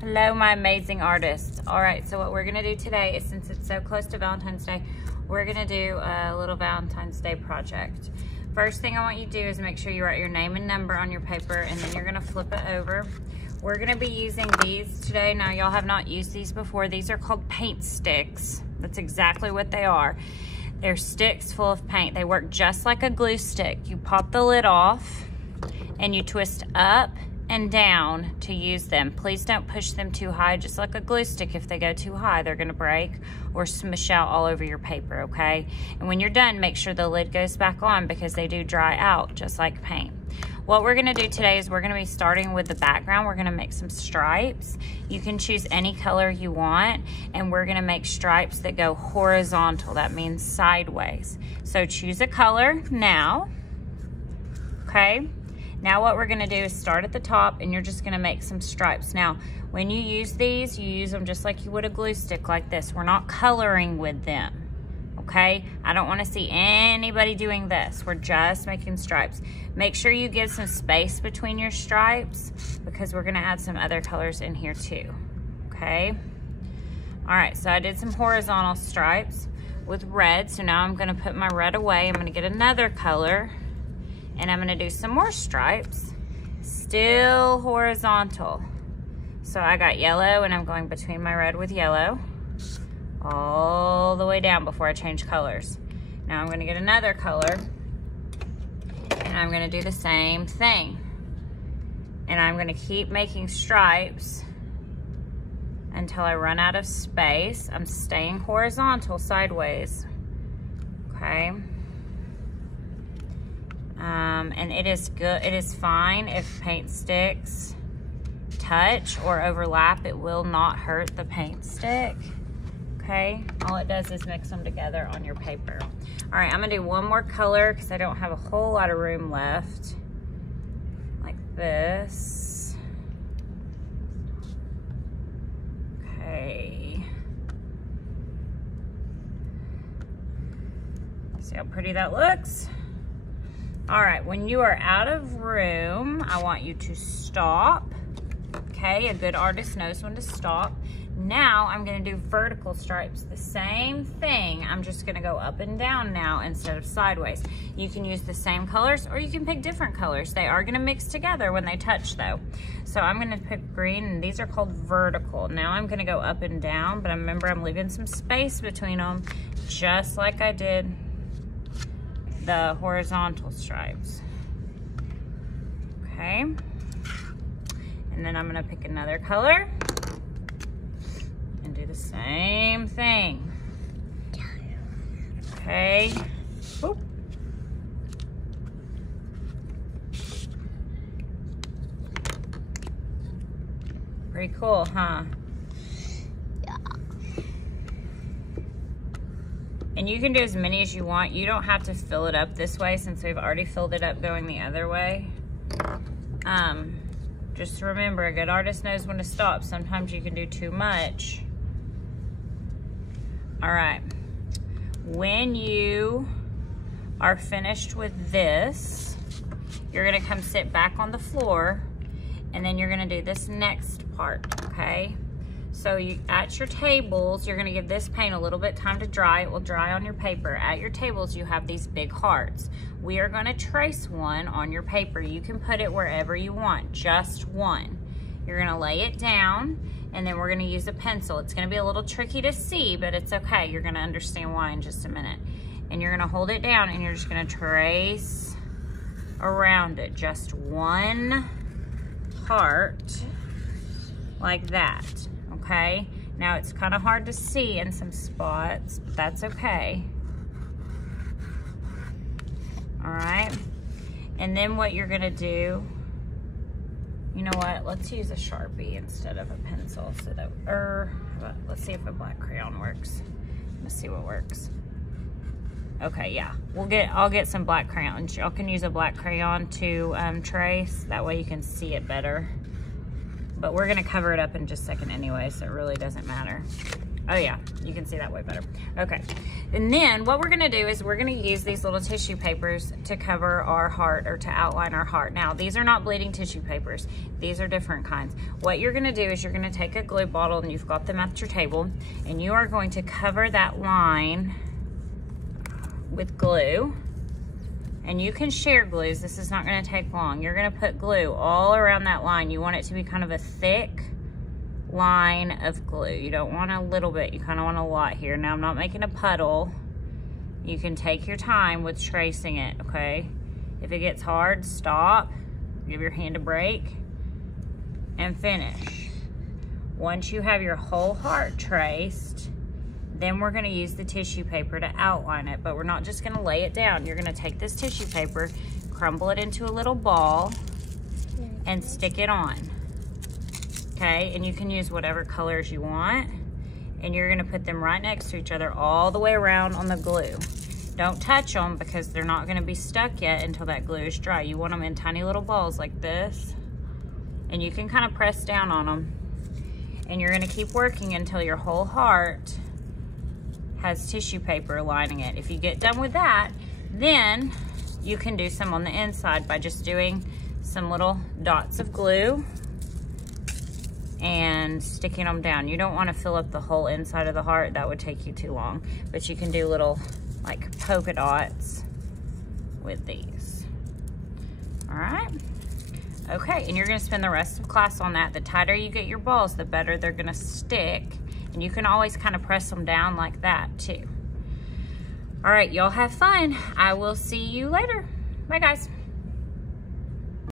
Hello, my amazing artists. All right, so what we're gonna do today is, since it's so close to Valentine's Day, we're gonna do a little Valentine's Day project. First thing I want you to do is make sure you write your name and number on your paper, and then you're gonna flip it over. We're gonna be using these today. Now, y'all have not used these before. These are called paint sticks. That's exactly what they are. They're sticks full of paint. They work just like a glue stick. You pop the lid off and you twist up and down to use them. Please don't push them too high, just like a glue stick. If they go too high, they're gonna break or smush out all over your paper, okay? And when you're done, make sure the lid goes back on because they do dry out just like paint. What we're gonna do today is we're gonna be starting with the background. We're gonna make some stripes. You can choose any color you want, and we're gonna make stripes that go horizontal. That means sideways. So choose a color now, okay? Now what we're gonna do is start at the top, and you're just gonna make some stripes. Now, when you use these, you use them just like you would a glue stick, like this. We're not coloring with them, okay? I don't wanna see anybody doing this. We're just making stripes. Make sure you give some space between your stripes because we're gonna add some other colors in here too, okay? All right, so I did some horizontal stripes with red, so now I'm gonna put my red away. I'm gonna get another color, and I'm gonna do some more stripes, still horizontal. So I got yellow, and I'm going between my red with yellow, all the way down before I change colors. Now I'm gonna get another color, and I'm gonna do the same thing. And I'm gonna keep making stripes until I run out of space. I'm staying horizontal sideways, okay? And it is good, it is fine if paint sticks touch or overlap. It will not hurt the paint stick, okay? All it does is mix them together on your paper. All right, I'm gonna do one more color because I don't have a whole lot of room left. Like this. Okay. See how pretty that looks? All right, when you are out of room, I want you to stop, okay? A good artist knows when to stop. Now I'm gonna do vertical stripes, the same thing. I'm just gonna go up and down now instead of sideways. You can use the same colors or you can pick different colors. They are gonna mix together when they touch though. So I'm gonna pick green, and these are called vertical. Now I'm gonna go up and down, but remember I'm leaving some space between them, just like I did the horizontal stripes, okay? And then I'm gonna pick another color and do the same thing, okay? Boop. Pretty cool, huh? And you can do as many as you want. You don't have to fill it up this way since we've already filled it up going the other way. Just remember, a good artist knows when to stop. Sometimes you can do too much. All right. When you are finished with this, you're gonna come sit back on the floor, and then you're gonna do this next part, okay? So you, at your tables, you're gonna give this paint a little bit time to dry. It will dry on your paper. At your tables, you have these big hearts. We are gonna trace one on your paper. You can put it wherever you want, just one. You're gonna lay it down, and then we're gonna use a pencil. It's gonna be a little tricky to see, but it's okay. You're gonna understand why in just a minute. And you're gonna hold it down, and you're just gonna trace around it. Just one heart, like that. Okay, now it's kind of hard to see in some spots, but that's okay. All right, and then what you're gonna do, you know what, let's use a Sharpie instead of a pencil so that, let's see if a black crayon works. Let's see what works. Okay, yeah, I'll get some black crayons. Y'all can use a black crayon to trace, that way you can see it better. But we're gonna cover it up in just a second anyway, so it really doesn't matter. Oh yeah, you can see that way better. Okay, and then what we're gonna do is we're gonna use these little tissue papers to cover our heart or to outline our heart. Now, these are not bleeding tissue papers. These are different kinds. What you're gonna do is you're gonna take a glue bottle, and you've got them at your table, and you are going to cover that line with glue. And you can share glues. This is not gonna take long. You're gonna put glue all around that line. You want it to be kind of a thick line of glue. You don't want a little bit, you kind of want a lot here. Now I'm not making a puddle. You can take your time with tracing it, okay? If it gets hard, stop, give your hand a break, and finish. Once you have your whole heart traced, then we're gonna use the tissue paper to outline it, but we're not just gonna lay it down. You're gonna take this tissue paper, crumble it into a little ball, and stick it on. Okay, and you can use whatever colors you want, and you're gonna put them right next to each other all the way around on the glue. Don't touch them because they're not gonna be stuck yet until that glue is dry. You want them in tiny little balls like this, and you can kind of press down on them. And you're gonna keep working until your whole heart has tissue paper lining it. If you get done with that, then you can do some on the inside by just doing some little dots of glue and sticking them down. You don't want to fill up the whole inside of the heart. That would take you too long. But you can do little like polka dots with these. All right. Okay, and you're gonna spend the rest of class on that. The tighter you get your balls, the better they're gonna stick. And you can always kind of press them down like that too. All right, y'all have fun. I will see you later. Bye guys.